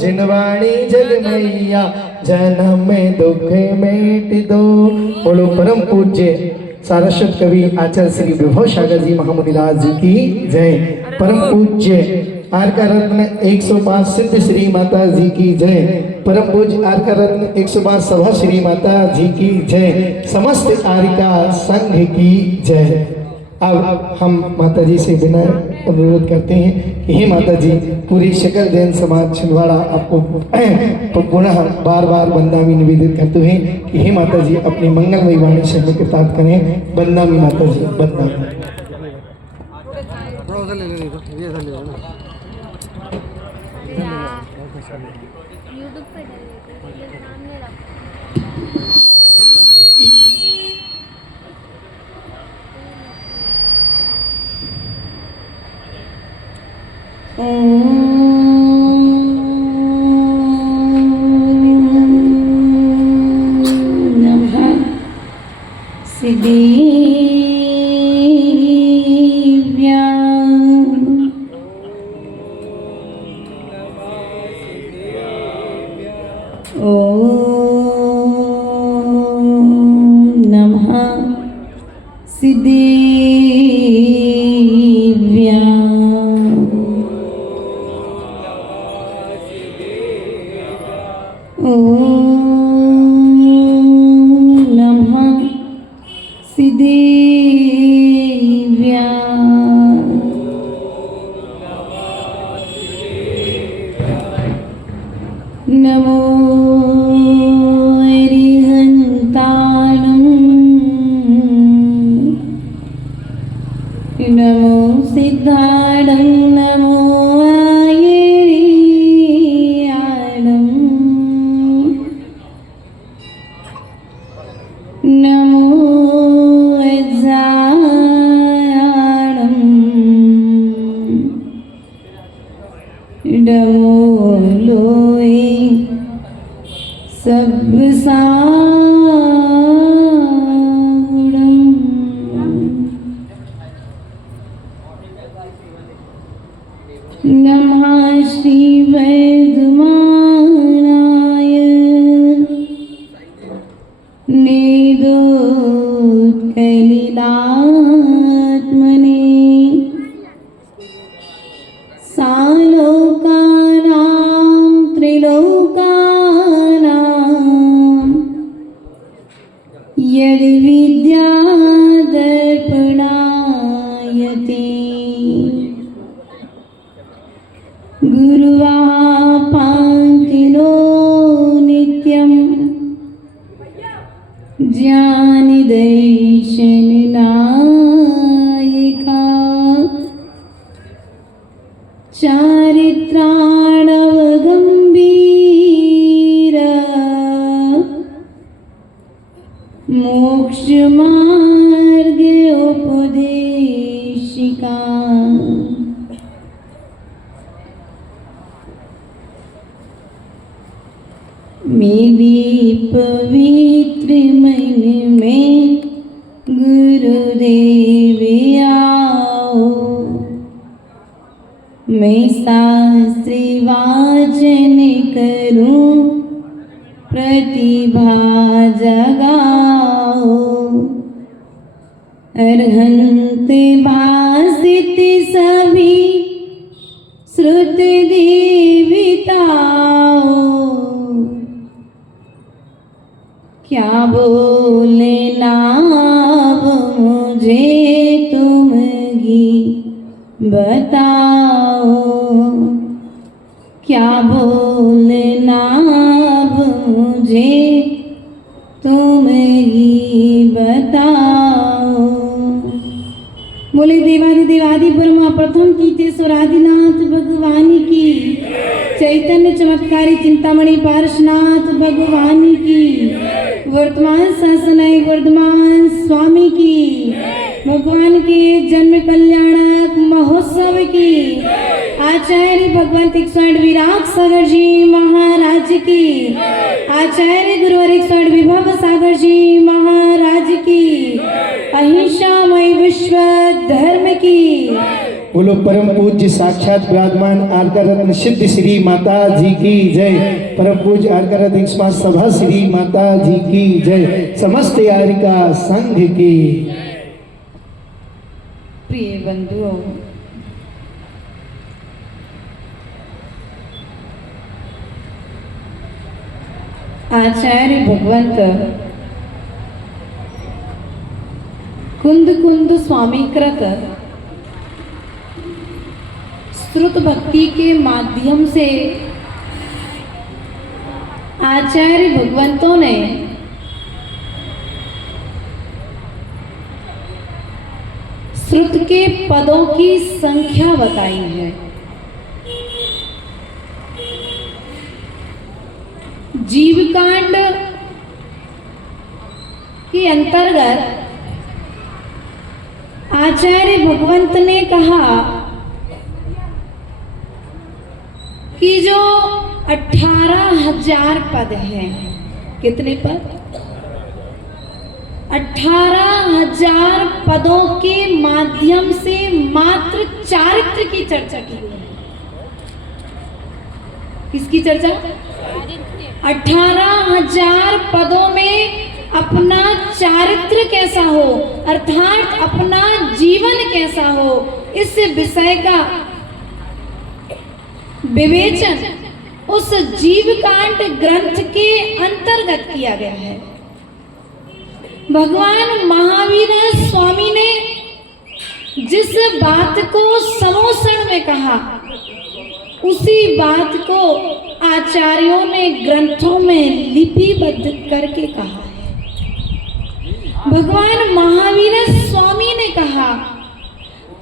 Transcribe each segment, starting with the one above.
जिनवाणी जग मैया जन्म में दुख मेट दो। बोलो परम पूज्य सारस्वत कवि आचार्य श्री विभव सागर जी महामुनिराज जी की जय। परम पूज्य आरका रत्न 105 सिद्ध श्री माता जी की जय। परम पूज्य आरका रत्न 105 सभा श्री माता जी की जय। समस्त आरिका संघ की जय। अब हम माता जी से विनय अनुरोध करते हैं कि हे माता जी, पूरी शकल जैन समाज छिंदवाड़ा आपको पुनः बार बार वंदना में निवेदित करते हैं कि हे माता जी अपनी मंगलमयी वाणी से हमें कृतार्थ करें। वंदना में माता जी, वंदना। अहिंसामय विश्व धर्म की बोलो परम पूज्य साक्षात विराजमान आरका रत्न सिद्ध श्री माता जी की जय। परम पूज्य आरका रत्न सभा श्री माता जी की जय। समस्त आरका संघ की। प्रिय बंधुओं, आचार्य भगवंत कुंद कुंद स्वामीकृत श्रुत भक्ति के माध्यम से आचार्य भगवंतों ने श्रुत के पदों की संख्या बताई है। जीवकांड के अंतर्गत आचार्य भगवंत ने कहा कि जो 18,000 पद हैं, कितने पद? 18,000 पदों के माध्यम से मात्र चारित्र की चर्चा की गई। किसकी चर्चा? 18,000 पदों में अपना चारित्र कैसा हो, अर्थात अपना जीवन कैसा हो, इस विषय का विवेचन उस जीवकांड ग्रंथ के अंतर्गत किया गया है। भगवान महावीर स्वामी ने जिस बात को समोषण में कहा, उसी बात को आचार्यों ने ग्रंथों में लिपिबद्ध करके कहा है। भगवान महावीर स्वामी ने कहा,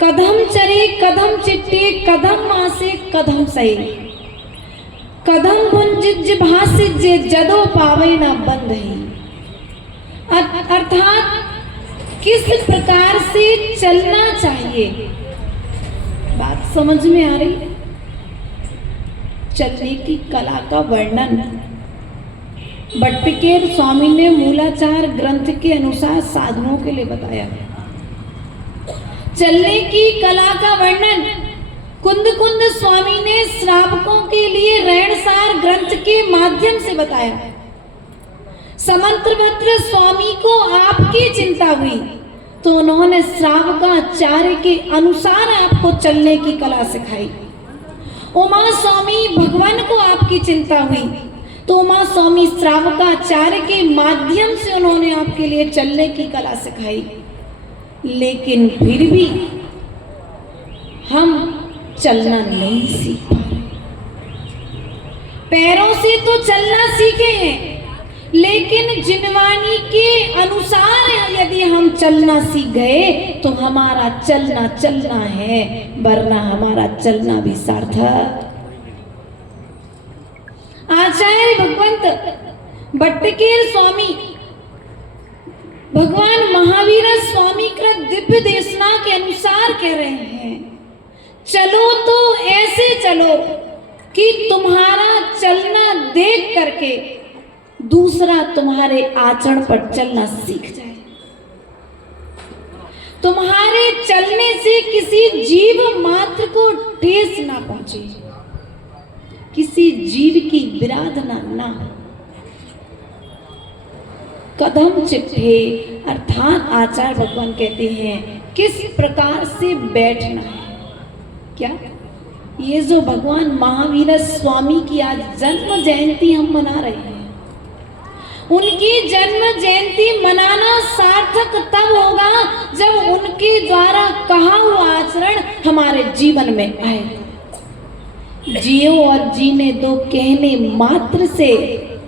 कदम चरे कदम चिट्टे कदम मासे कदम सही, कदम भुंजिज भाषिज जदो पावे ना बंध है। अर्थात किस प्रकार से चलना चाहिए, बात समझ में आ रही? चलने की कला का वर्णन भट्टकेर स्वामी ने मूलाचार ग्रंथ के अनुसार साधुओं के लिए बताया। चलने की कला का वर्णन कुंद कुंद स्वामी ने श्रावकों के लिए रेणसार ग्रंथ के माध्यम से बताया। समंत्रभद्र स्वामी को आपकी चिंता हुई तो उन्होंने श्रावकाचार्य के अनुसार आपको चलने की कला सिखाई। उमा स्वामी भगवान को आपकी चिंता हुई तो उमा स्वामी श्रावकाचार्य के माध्यम से उन्होंने आपके लिए चलने की कला सिखाई। लेकिन फिर भी हम चलना नहीं सीख पा रहे। पैरों से तो चलना सीखे हैं, लेकिन जिनवानी के अनुसार यदि हम चलना सीख गए तो हमारा चलना चलना है, वरना हमारा चलना भी सार्थक। आचार्य भगवंत भट्टकेर स्वामी भगवान महावीर स्वामी कृत दिव्य देशना के अनुसार कह रहे हैं, चलो तो ऐसे चलो कि तुम्हारा चलना देख करके दूसरा तुम्हारे आचरण पर चलना सीख जाए। तुम्हारे चलने से किसी जीव मात्र को ठेस ना पहुंचे, किसी जीव की विराधना ना हो। कदम चिट्ठे अर्थात आचार्य भगवान कहते हैं किस प्रकार से बैठना है। क्या ये जो भगवान महावीर स्वामी की आज जन्म जयंती हम मना रहे हैं, उनकी जन्म जयंती मनाना सार्थक तब होगा जब उनके द्वारा कहा हुआ आचरण हमारे जीवन में आए। जियो और जीने दो कहने मात्र से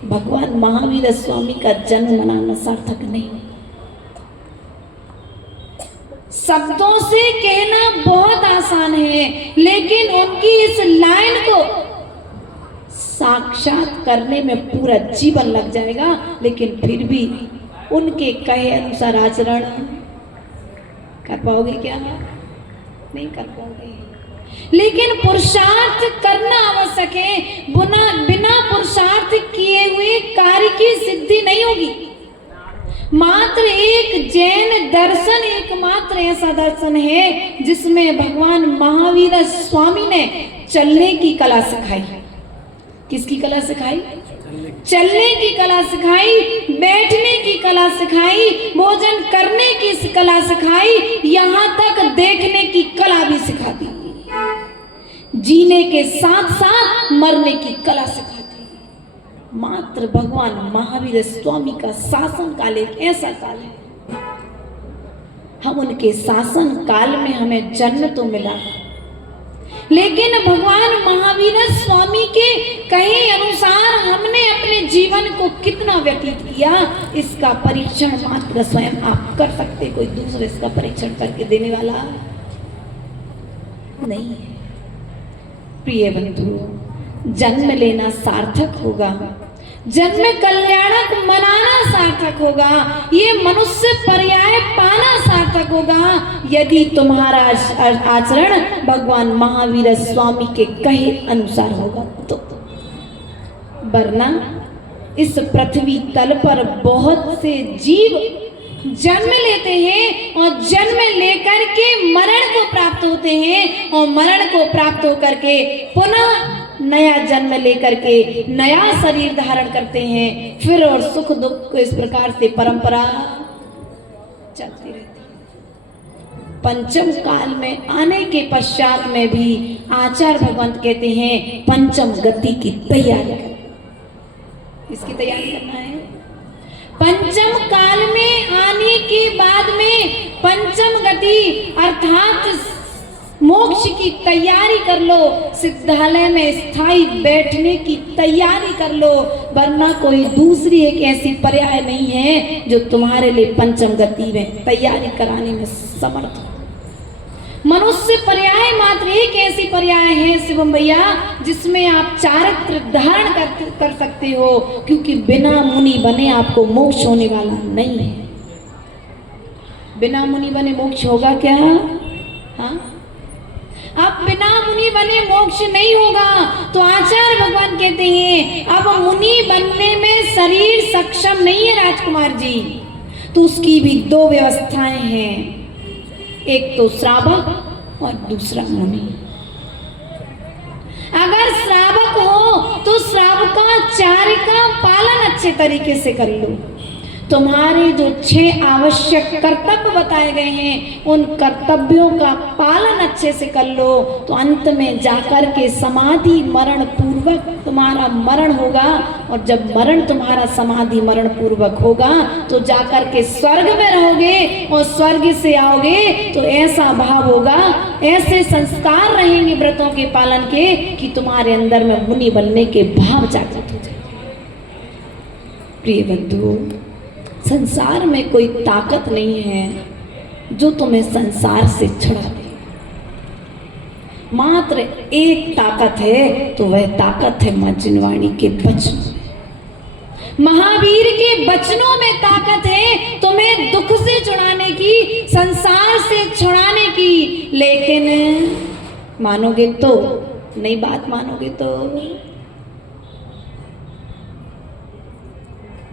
भगवान महावीर स्वामी का जन्म मनाना सार्थक नहीं। शब्दों से कहना बहुत आसान है, लेकिन उनकी इस लाइन को साक्षात करने में पूरा जीवन लग जाएगा। लेकिन फिर भी उनके कहे अनुसार आचरण कर पाओगे क्या? नहीं कर पाओगे। लेकिन पुरुषार्थ करना आवश्यक है। बिना पुरुषार्थ किए हुए कार्य की सिद्धि नहीं होगी। मात्र एक जैन दर्शन एकमात्र ऐसा दर्शन है जिसमें भगवान महावीर स्वामी ने चलने की कला सिखाई। किसकी कला सिखाई? चलने की कला सिखाई, बैठने की कला सिखाई, भोजन करने की कला सिखाई, यहाँ तक देखने की कला भी सिखा दी। जीने के साथ साथ मरने की कला सिखा दी। मात्र भगवान महावीर स्वामी का शासन काल एक ऐसा काल है, हम उनके शासन काल में हमें जन्म तो मिला, लेकिन भगवान महावीर स्वामी के कहे अनुसार हमने अपने जीवन को कितना व्यतीत किया, इसका परीक्षण मात्र स्वयं आप कर सकते, कोई दूसरे इसका परीक्षण करके देने वाला नहीं है। प्रिय बंधु, जन्म लेना सार्थक होगा, जन्म कल्याणक मनाना सार्थक होगा, ये मनुष्य पर्याय पाना सार्थक होगा यदि तुम्हारा आचरण भगवान महावीर स्वामी के कहे अनुसार होगा तो। वरना इस पृथ्वी तल पर बहुत से जीव जन्म लेते हैं और जन्म लेकर के मरण को प्राप्त होते हैं और मरण को प्राप्त होकर के पुनः नया जन्म लेकर के नया शरीर धारण करते हैं, फिर और सुख दुख को इस प्रकार से परंपरा चलती रहती है। पंचम काल में आने के पश्चात में भी आचार्य भगवंत कहते हैं पंचम गति की तैयारी करना। इसकी तैयारी करना है। पंचम काल में आने के बाद में पंचम गति अर्थात मोक्ष की तैयारी कर लो, सिद्धालय में स्थायी बैठने की तैयारी कर लो, वरना कोई दूसरी एक ऐसी पर्याय नहीं है जो तुम्हारे लिए पंचम गति में तैयारी कराने में समर्थ हो। मनुष्य पर्याय मात्र एक ऐसी पर्याय है शिवम भैया जिसमें आप चारित्र धारण कर सकते हो, क्योंकि बिना मुनि बने आपको मोक्ष होने वाला नहीं है। बिना मुनि बने मोक्ष होगा क्या? हाँ, अब बिना मुनि बने मोक्ष नहीं होगा। तो आचार्य भगवान कहते हैं अब मुनि बनने में शरीर सक्षम नहीं है राजकुमार जी, तो उसकी भी दो व्यवस्थाएं हैं, एक तो श्रावक और दूसरा मुनि। अगर श्रावक हो तो श्रावकाचार्य का पालन अच्छे तरीके से कर लो। तुम्हारे जो 6 आवश्यक कर्तव्य बताए गए हैं उन कर्तव्यों का पालन अच्छे से कर लो, तो अंत में जाकर के समाधि मरण पूर्वक तुम्हारा मरण होगा, और जब मरण तुम्हारा समाधि मरण पूर्वक होगा तो जाकर के स्वर्ग में रहोगे, और स्वर्ग से आओगे तो ऐसा भाव होगा, ऐसे संस्कार रहेंगे व्रतों के पालन के कि तुम्हारे अंदर में मुनि बनने के भाव जागृत हो जाएंगे। प्रिय बंधु, संसार में कोई ताकत नहीं है जो तुम्हें संसार से छुड़ा दे। मात्र एक ताकत है, तो वह ताकत है मां जिनवाणी के वचनों में। महावीर के वचनों में ताकत है तुम्हें दुख से छुड़ाने की, संसार से छुड़ाने की। लेकिन मानोगे तो नहीं, बात मानोगे तो।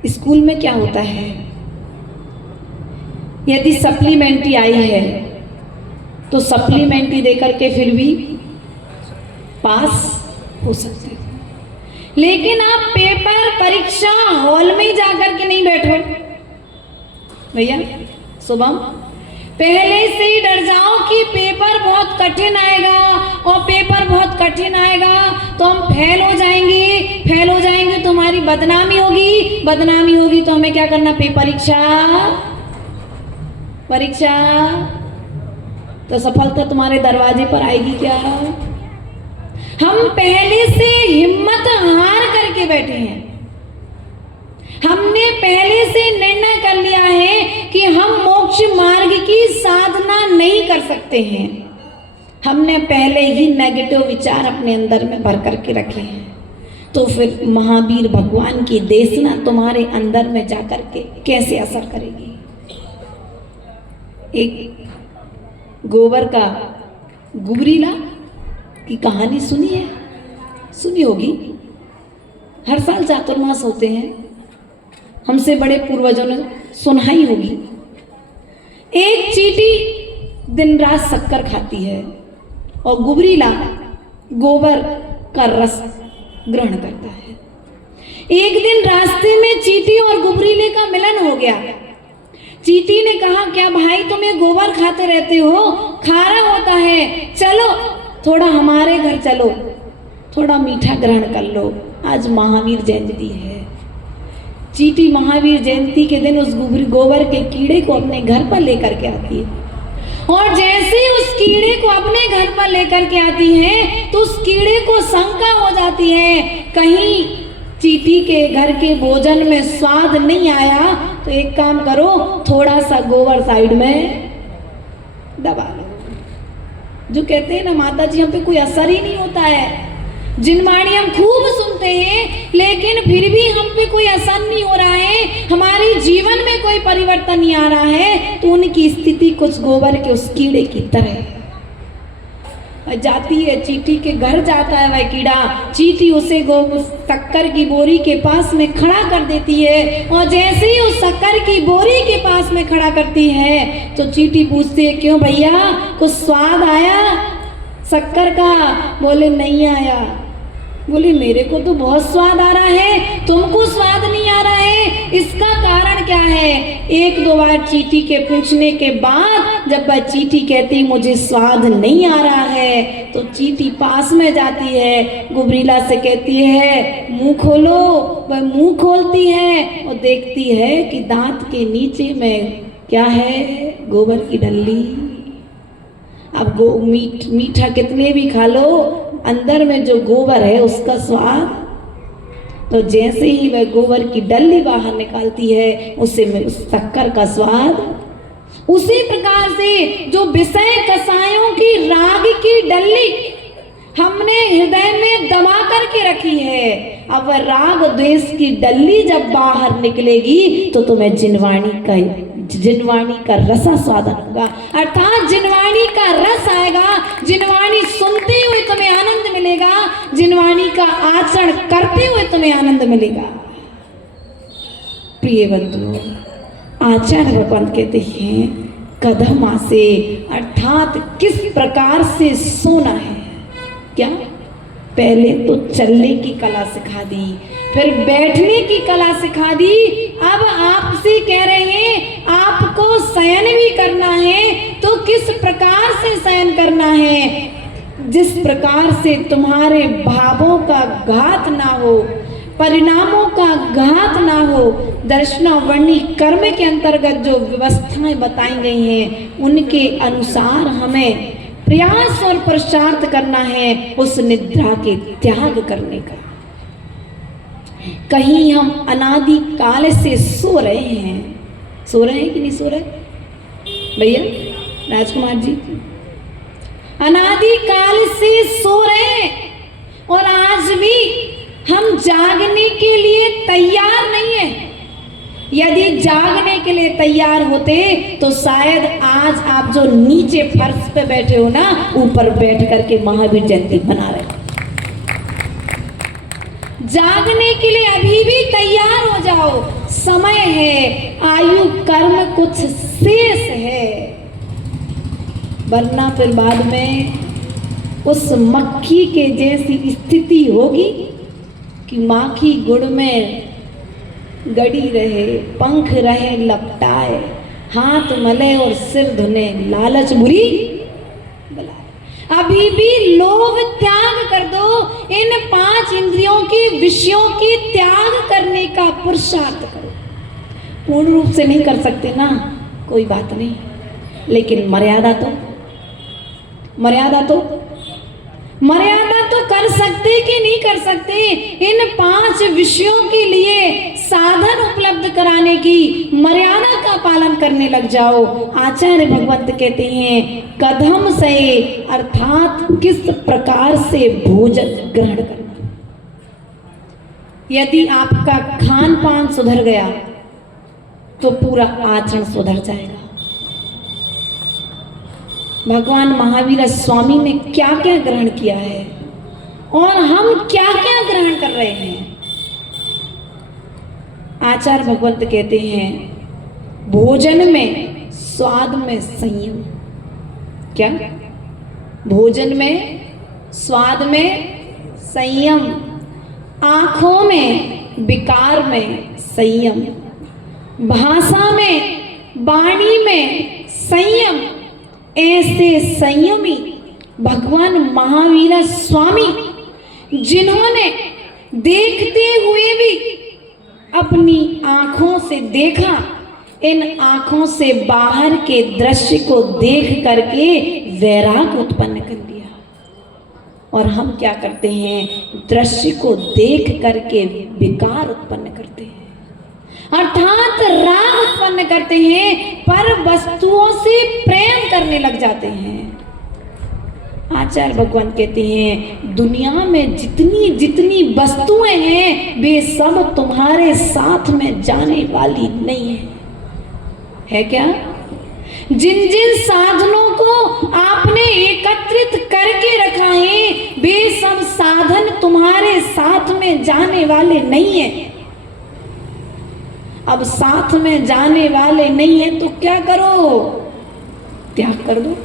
स्कूल में क्या होता है, यदि सप्लीमेंट्री आई है तो सप्लीमेंट्री देकर के फिर भी पास हो सकते हो, लेकिन आप पेपर परीक्षा हॉल में जाकर के नहीं बैठो भैया। शुभम, पहले से ही डर जाओ कि पेपर बहुत कठिन आएगा, और पेपर बहुत कठिन आएगा तो हम फेल हो जाएंगे, फेल हो जाएंगे तो हमारी बदनामी होगी, बदनामी होगी तो हमें क्या करना, परीक्षा तो सफलता तुम्हारे दरवाजे पर आएगी क्या? हम पहले से हिम्मत हार करके बैठे हैं, हमने पहले से निर्णय कर लिया है कि हम मोक्ष मार्ग की साधना नहीं कर सकते हैं। हमने पहले ही नेगेटिव विचार अपने अंदर में भर करके रखे हैं, तो फिर महावीर भगवान की देशना तुम्हारे अंदर में जाकर के कैसे असर करेगी? एक गोबर का गुबरीला की कहानी सुनी है? सुनी होगी। हर साल चातुर्मास होते हैं, हमसे बड़े पूर्वजों ने सुना ही होगी। एक चींटी दिन रात शक्कर खाती है और गुबरीला गोबर का रस ग्रहण करता है। एक दिन रास्ते में चींटी और गुबरीले का मिलन हो गया। चींटी ने कहा, क्या भाई तुम ये गोबर खाते रहते हो, खारा होता है, चलो थोड़ा हमारे घर चलो, थोड़ा मीठा ग्रहण कर लो, आज महावीर जयंती है। चींटी महावीर जयंती के दिन उस गोबर के कीड़े को अपने घर पर लेकर के आती है और जैसे ही उस कीड़े को अपने घर पर लेकर के आती है तो उस कीड़े को शंका हो जाती है, कहीं चींटी के घर के भोजन में स्वाद नहीं आया, तो एक काम करो, थोड़ा सा गोबर साइड में दबा लो। जो कहते हैं ना माता जी, हम पे कोई असर ही नहीं होता है, जिनवाणी हम खूब सुनते हैं लेकिन फिर भी हम पे कोई असर नहीं हो रहा है, हमारे जीवन में कोई परिवर्तन नहीं आ रहा है, तो उनकी स्थिति कुछ गोबर के उस कीड़े की तरह जाती है। चींटी के घर जाता है वह कीड़ा, चींटी उसे शक्कर की बोरी के पास में खड़ा कर देती है और जैसे ही उस शक्कर की बोरी के पास में खड़ा करती है तो चींटी पूछती है, क्यों भैया, कुछ स्वाद आया शक्कर का? बोले नहीं आया। बोले मेरे को तो बहुत स्वाद आ रहा है, तुमको स्वाद नहीं आ रहा है, इसका कारण क्या है? एक दो बार चींटी के पूछने के बाद जब वह चींटी कहती मुझे स्वाद नहीं आ रहा है, तो चींटी पास में जाती है, गुबरीला से कहती है मुंह खोलो। वह मुंह खोलती है और देखती है कि दांत के नीचे में क्या है? गोबर की डल्ली। अब मीठा कितने भी खा लो, अंदर में जो गोबर है उसका स्वाद, तो जैसे ही वह गोबर की डल्ली बाहर निकालती है उसे में उस शक्कर का स्वाद। उसी प्रकार से जो विषय कसायों की राग की डल्ली हमने हृदय में दबा करके रखी है, अब वह राग द्वेष की डल्ली जब बाहर निकलेगी तो तुम्हें जिनवाणी का रसा स्वादन होगा, अर्थात जिनवाणी का रस आएगा, जिनवाणी सुनते हुए तुम्हें आनंद मिलेगा, जिनवाणी का आचरण करते हुए तुम्हें आनंद मिलेगा। प्रिय बंधुओं, आचार्य भगवान कहते हैं कदम आसे, अर्थात किस प्रकार से सोना है। क्या? पहले तो चलने की कला सिखा दी, फिर बैठने की कला सिखा दी, अब आपसे कह रहे हैं आपको शयन भी करना है, तो किस प्रकार से शयन करना है? जिस प्रकार से तुम्हारे भावों का घात ना हो, परिणामों का घात ना हो। दर्शनावर्णी कर्म के अंतर्गत जो व्यवस्थाएं बताई गई हैं उनके अनुसार हमें प्रयास और पुरुषार्थ करना है उस निद्रा के त्याग करने का। कहीं हम अनादि काल से सो रहे हैं कि नहीं सो रहे भैया राजकुमार जी? अनादि काल से सो रहे हैं और आज भी हम जागने के लिए तैयार नहीं है। यदि जागने के लिए तैयार होते तो शायद आज आप जो नीचे फर्श पे बैठे हो ना, ऊपर बैठ करके महावीर जयंती मना रहे हो। जागने के लिए अभी भी तैयार हो जाओ, समय है, आयु कर्म कुछ शेष है, वरना फिर बाद में उस मक्खी के जैसी स्थिति होगी कि माखी गुड़ में गड़ी रहे, पंख रहे लपटाए, हाथ मले और सिर धुने, लालच बुरी बलाए। अभी भी लोभ त्याग कर दो, इन 5 इंद्रियों के विषयों की त्याग करने का पुरुषार्थ करो। पूर्ण रूप से नहीं कर सकते ना, कोई बात नहीं, लेकिन मर्यादा तो कर सकते कि नहीं कर सकते। इन 5 विषयों के लिए साधन उपलब्ध कराने की मर्यादा का पालन करने लग जाओ। आचार्य भगवंत कहते हैं कदम से, अर्थात किस प्रकार से भोजन ग्रहण करना। यदि आपका खान पान सुधर गया तो पूरा आचरण सुधर जाएगा। भगवान महावीर स्वामी ने क्या क्या ग्रहण किया है और हम क्या क्या ग्रहण कर रहे हैं। आचार्य भगवंत कहते हैं भोजन में स्वाद में संयम। क्या? भोजन में स्वाद में संयम, आंखों में विकार में संयम, भाषा में वाणी में संयम। ऐसे संयमी भगवान महावीर स्वामी, जिन्होंने देखते हुए भी अपनी आंखों से देखा, इन आंखों से बाहर के दृश्य को देख करके वैराग उत्पन्न कर लिया। और हम क्या करते हैं? दृश्य को देख करके विकार उत्पन्न करते हैं, अर्थात राग उत्पन्न करते हैं, पर वस्तुओं से प्रेम करने लग जाते हैं। आचार्य भगवान कहते हैं दुनिया में जितनी जितनी वस्तुएं हैं वे सब तुम्हारे साथ में जाने वाली नहीं है क्या? जिन जिन साधनों को आपने एकत्रित करके रखा है वे सब साधन तुम्हारे साथ में जाने वाले नहीं है। अब साथ में जाने वाले नहीं है तो क्या करो? त्याग कर दो।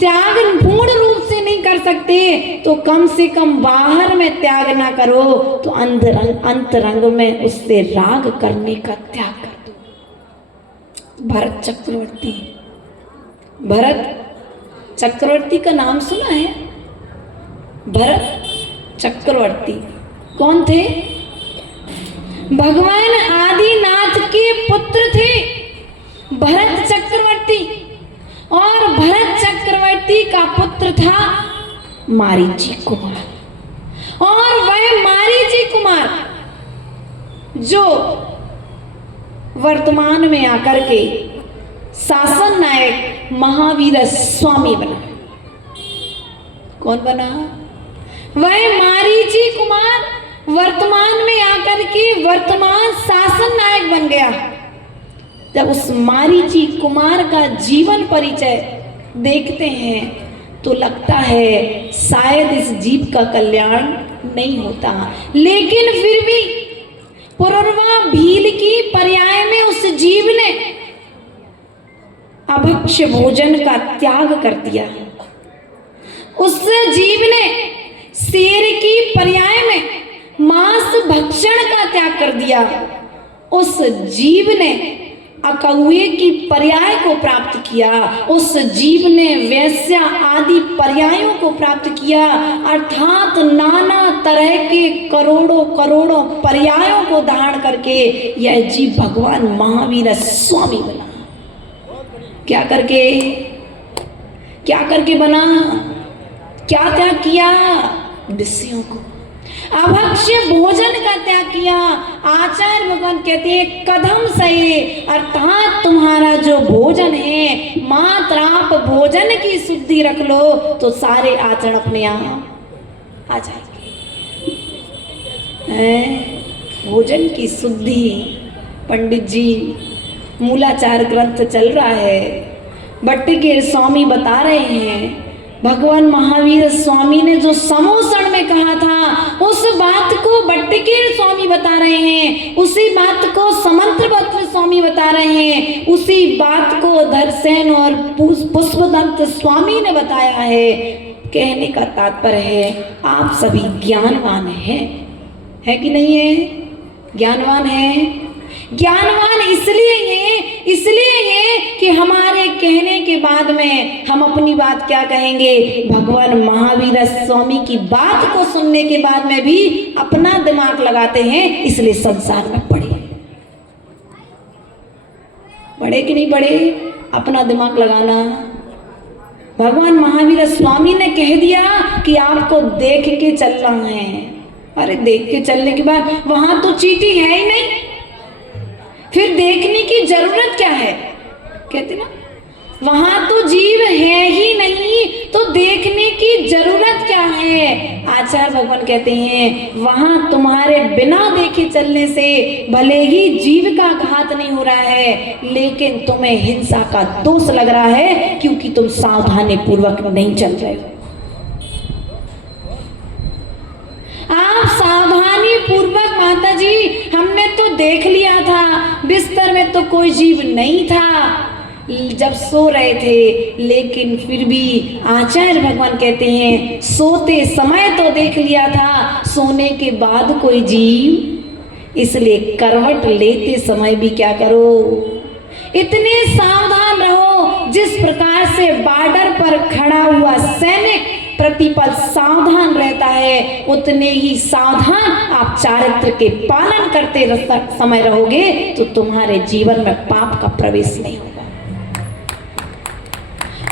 त्याग पूर्ण रूप से नहीं कर सकते तो कम से कम बाहर में त्याग ना करो तो अंतरंग में उससे राग करने का त्याग कर दो। भरत चक्रवर्ती, भरत चक्रवर्ती का नाम सुना है? भरत चक्रवर्ती कौन थे? भगवान आदिनाथ के पुत्र थे भरत चक्रवर्ती। और भरत चक्रवर्ती का पुत्र था मारीची कुमार। और वह मारीची कुमार जो वर्तमान में आकर के शासन नायक महावीर स्वामी बना। कौन बना? वह मारीची कुमार वर्तमान में आकर के वर्तमान शासन नायक बन गया। जब उस मारीची कुमार का जीवन परिचय देखते हैं तो लगता है शायद इस जीव का कल्याण नहीं होता, लेकिन फिर भी पुरवा भील की पर्याय में उस जीव ने अभक्ष्य भोजन का त्याग कर दिया। उस जीव ने शेर की पर्याय में मांस भक्षण का त्याग कर दिया। उस जीव ने अकौए की पर्याय को प्राप्त किया। उस जीव ने वैश्या आदि पर्यायों को प्राप्त किया, अर्थात नाना तरह के करोड़ों करोड़ों पर्यायों को धारण करके यह जीव भगवान महावीर स्वामी बना। क्या करके? क्या करके बना? क्या त्याग किया? विषयों को, अभक्ष्य भोजन का त्याग किया। आचार्य भगवान कहते हैं कदम सहे, अर्थात तुम्हारा जो भोजन है मात्र आप भोजन की शुद्धि रख लो तो सारे आचरण अपने आप आ जाएंगे। भोजन की शुद्धि, पंडित जी मूलाचार ग्रंथ चल रहा है, भट्टिकेर स्वामी बता रहे हैं भगवान महावीर स्वामी ने जो समोषण में कहा था उस बात को भट्टिकेर स्वामी बता रहे हैं, उसी बात को समंत्रभद्र स्वामी बता रहे हैं, उसी बात को धरसेन और पुष्पदंत स्वामी ने बताया है। कहने का तात्पर्य है आप सभी ज्ञानवान हैं, है कि नहीं है? ज्ञानवान है। ज्ञानवान इसलिए है कि हमारे कहने के बाद में हम अपनी बात क्या कहेंगे? भगवान महावीर स्वामी की बात को सुनने के बाद में भी अपना दिमाग लगाते हैं, इसलिए संसार में पढ़े कि नहीं पढ़े? अपना दिमाग लगाना। भगवान महावीर स्वामी ने कह दिया कि आपको देख के चलना है। अरे देख के चलने के बाद वहां तो चीटी है ही नहीं, फिर देखने की जरूरत क्या है? कहते ना वहां तो जीव है ही नहीं तो देखने की जरूरत क्या है? आचार्य भगवान कहते हैं वहां तुम्हारे बिना देखे चलने से भले ही जीव का घात नहीं हो रहा है, लेकिन तुम्हें हिंसा का दोष लग रहा है क्योंकि तुम सावधानी पूर्वक नहीं चल रहे हो। आप सावधानी पूर्वक, माता जी हमने तो देख लिया था, बिस्तर में तो कोई जीव नहीं था जब सो रहे थे, लेकिन फिर भी आचार्य भगवान कहते हैं सोते समय तो देख लिया था, सोने के बाद कोई जीव। इसलिए करवट लेते समय भी क्या करो, इतने सावधान रहो। जिस प्रकार से बॉर्डर पर खड़ा हुआ सैनिक प्रतिपल सावधान रहता है, उतने ही सावधान आप चारित्र के पालन करते समय रहोगे तो तुम्हारे जीवन में पाप का प्रवेश नहीं होगा।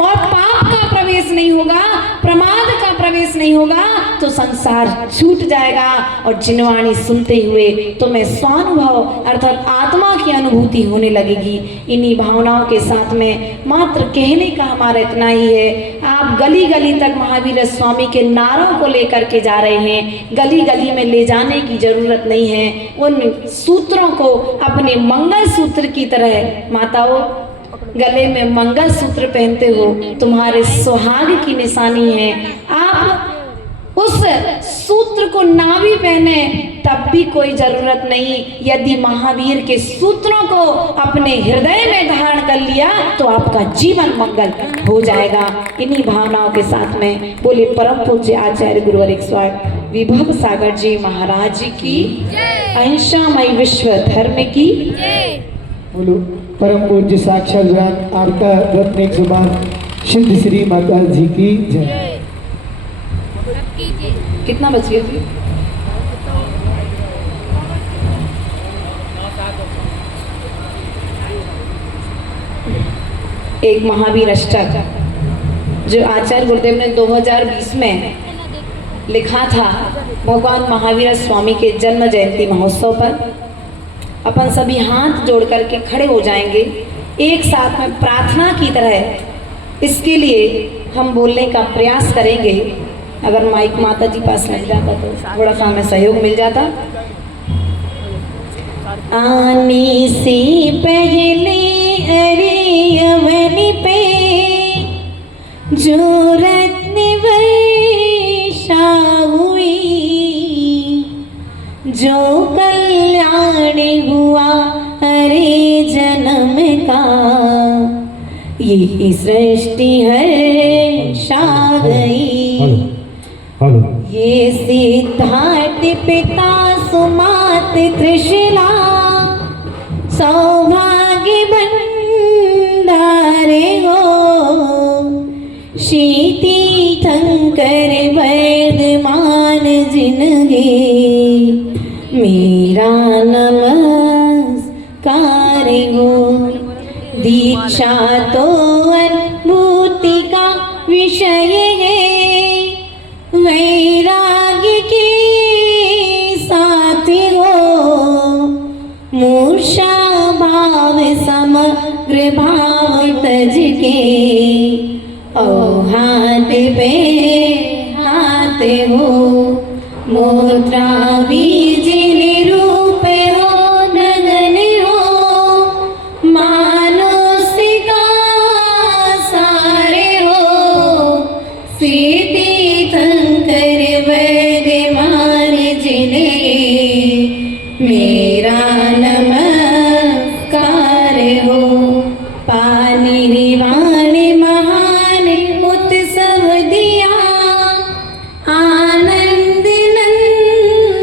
और पाप का प्रवेश नहीं होगा, प्रमाद का प्रवेश नहीं होगा तो संसार छूट जाएगा। और जिनवाणी सुनते हुए तुम्हें स्वानुभव अर्थात आत्मा की अनुभूति होने लगेगी। इन्हीं भावनाओं के साथ में मात्र कहने का हमारा इतना ही है। आप गली गली तक महावीर स्वामी के नारों को लेकर के जा रहे हैं, गली गली में ले जाने की जरूरत नहीं है। उन सूत्रों को अपने मंगल सूत्र की तरह, माताओं गले में मंगल सूत्र पहनते हो, तुम्हारे सुहाग की निशानी है। आप उस सूत्र को ना भी पहने तब भी कोई जरूरत नहीं। यदि महावीर के सूत्रों को अपने हृदय में धारण कर लिया तो आपका जीवन मंगल हो जाएगा। इन्हीं भावनाओं के साथ में बोले परम पूज्य आचार्य गुरुवर 108 विभव सागर जी महाराज की, अहिंसामय विश्व धर्म की। बोलो परम पूज्य साक्षात ज्ञान आपका रत्न एक जुबान सिद्ध श्री माता जी की जय। कितना बच गया जी? एक महावीर अष्टक जो आचार्य गुरुदेव ने 2020 में लिखा था भगवान महावीर स्वामी के जन्म जयंती महोत्सव पर। अपन सभी हाथ जोड़ करके खड़े हो जाएंगे एक साथ में प्रार्थना की तरह। इसके लिए हम बोलने का प्रयास करेंगे। अगर माइक माता जी पास लग जाता तो थोड़ा सा हमें सहयोग मिल जाता। आने से पहले अरे अवनी पे जो रत्न वर्षा हुई, जो कल्याण हुआ अरे जन्म का, ये सृष्टि हर्षा गई। ये सिद्धार्थ पिता सुमात त्रिशला, सौभाग्य भंडारे हो, शीतीर्थंकर वर्धमान जिनगे, मेरा नमस्कार हो। दीक्षा तो अनुभूति का विषय है, वैराग्य के साथ हो, मूर्छा भाव समग्र भाव तज के, ओ हाथ पे हाथ हो, मुद्रा बीज निरूप हो, नगन हो, मानसिका सारे हो, तीर्थंकर वर्धमान जिनगे, मेरा नमस्कार हो। पानी निवाणी महान उत्सव दिया, आनंद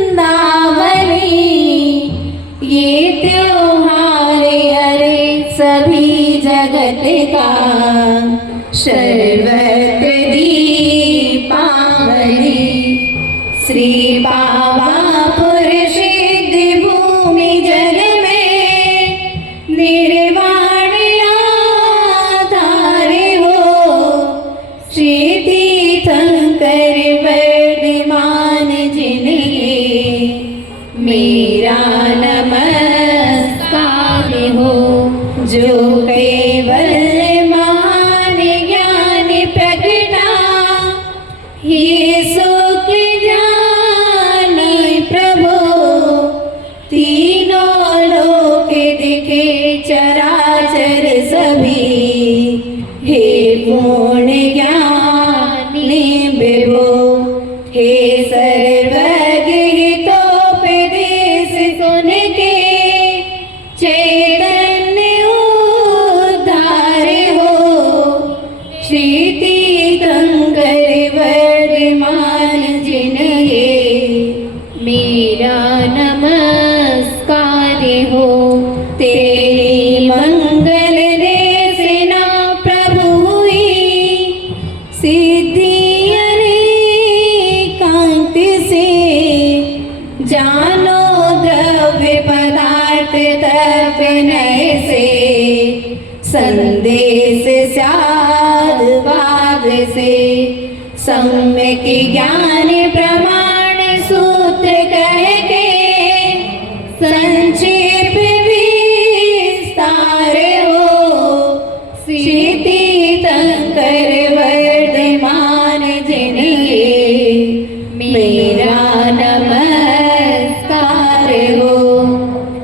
नंदावली, ये त्योहार हरे सभी जगत का, सर्वत्र दीपावली। श्री पावापुर सिद्ध भूमि जग में, निर्वाण आधार हो, श्री तीर्थंकर वर्धमान जिनगे, मेरा नमस्कार हो। जो केवल महान ज्ञान प्रगटा, ये सुख ज्ञान प्रभो, तीनों लोक दिखे चराचर सभी, हे पूर्ण ज्ञान विभो, हे सर्वज्ञ हितोपदेश सुन के, मेरा नमस्कार हो। तेरी मंगल देसना प्रभु हुई, सिद्धि अनेकांत से। जानो द्रव्य पदार्थ तप नय से, संदेश साध वाद से। सम्यक ज्ञान प्रमाण सूत्र कह के, संक्षेप विस्तार हो। श्रुति तंकर वर्धमान जिनके, मेरा नमस्कार हो।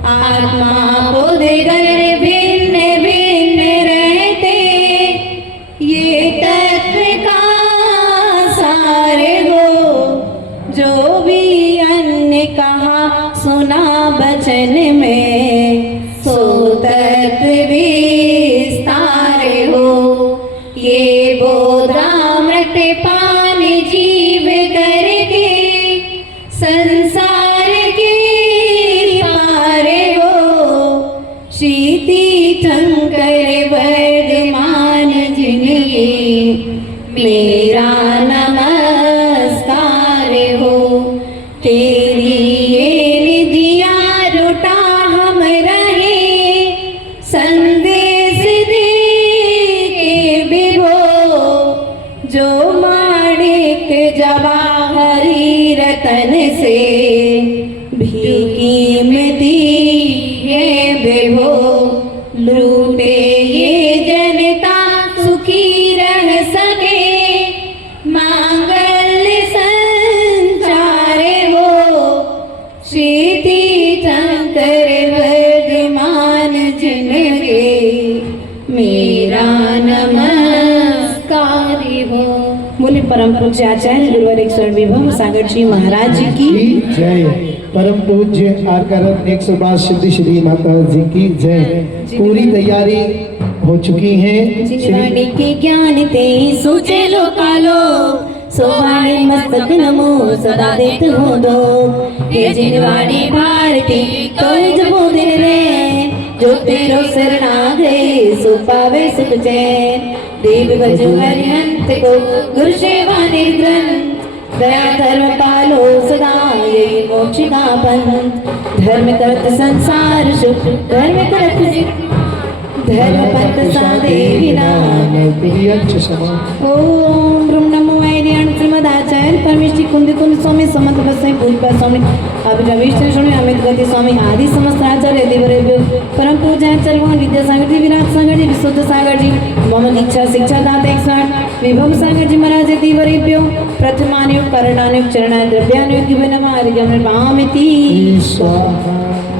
आत्मा बुध गण भिन्न भिन्न रहते, ये तत्व का सार हो। जो भी अन्य कहा सुना बचन में, सो तत्व विस्तार हो। ये बोधामृत पान जीव करके, संसार के पार हो। श्रुति शंकर वर्धमान जिनके, मेरा नमस्कार हो। तेरी ये निधिया रोटा हम रहे, संदेश दे के विभो। जो माणिक जवाहरी रतन से, भी कीमती है विभो। लूटे ये जनता सुखी रह सके, मांगल्य संचार हो। श्रुति शंकर वर्धमान जिनके, मेरा नमस्कार हो। बोले परम पूज्य आचार्य गुरुवर एक स्वर्ण विभव सागर जी महाराज जी की जय। परम पूज्य आकारण 112 सिद्धि श्री माता जी की जय। पूरी तैयारी हो चुकी है। जिनवाणी के ज्ञान ते सूझे लो कालो, सोवाणी मस्तक नमो सदा देत हो दो। हे जिनवाणी भारती तो जबो दिन रे, जो तेरो शरणागए सो पावे सुख चैन। देव भजो हरिहंत को गुरु सेवा निर्ग्रंथ, दया धर्म पालो सदा यही मोक्ष का पंथ। धर्म करत संसार सुख, धर्म करत धर्म पंथ साधे विना। ओम ब्रह्म नमो वैद्यान श्रीमदाचार्य परमेश्वरी कुंद कुंद स्वामी समंत बसई पूजपा स्वामी अभिराविष्ट स्वामी अमित गति स्वामी आदि समस्त आचार्य देवरेभ्यो परम पूज्य आचार्य भगवान विद्यासागर जी, विराट सागर जी, विशुद्ध सागर जी, मम दीक्षा शिक्षा दाता 108 विभव सागर जी महाराज देवरेभ्यो प्रथमानुयोग करणानुयोग चरणानुयोग द्रव्यानुयोग नमः। हरिजन भामिति स्वाहा।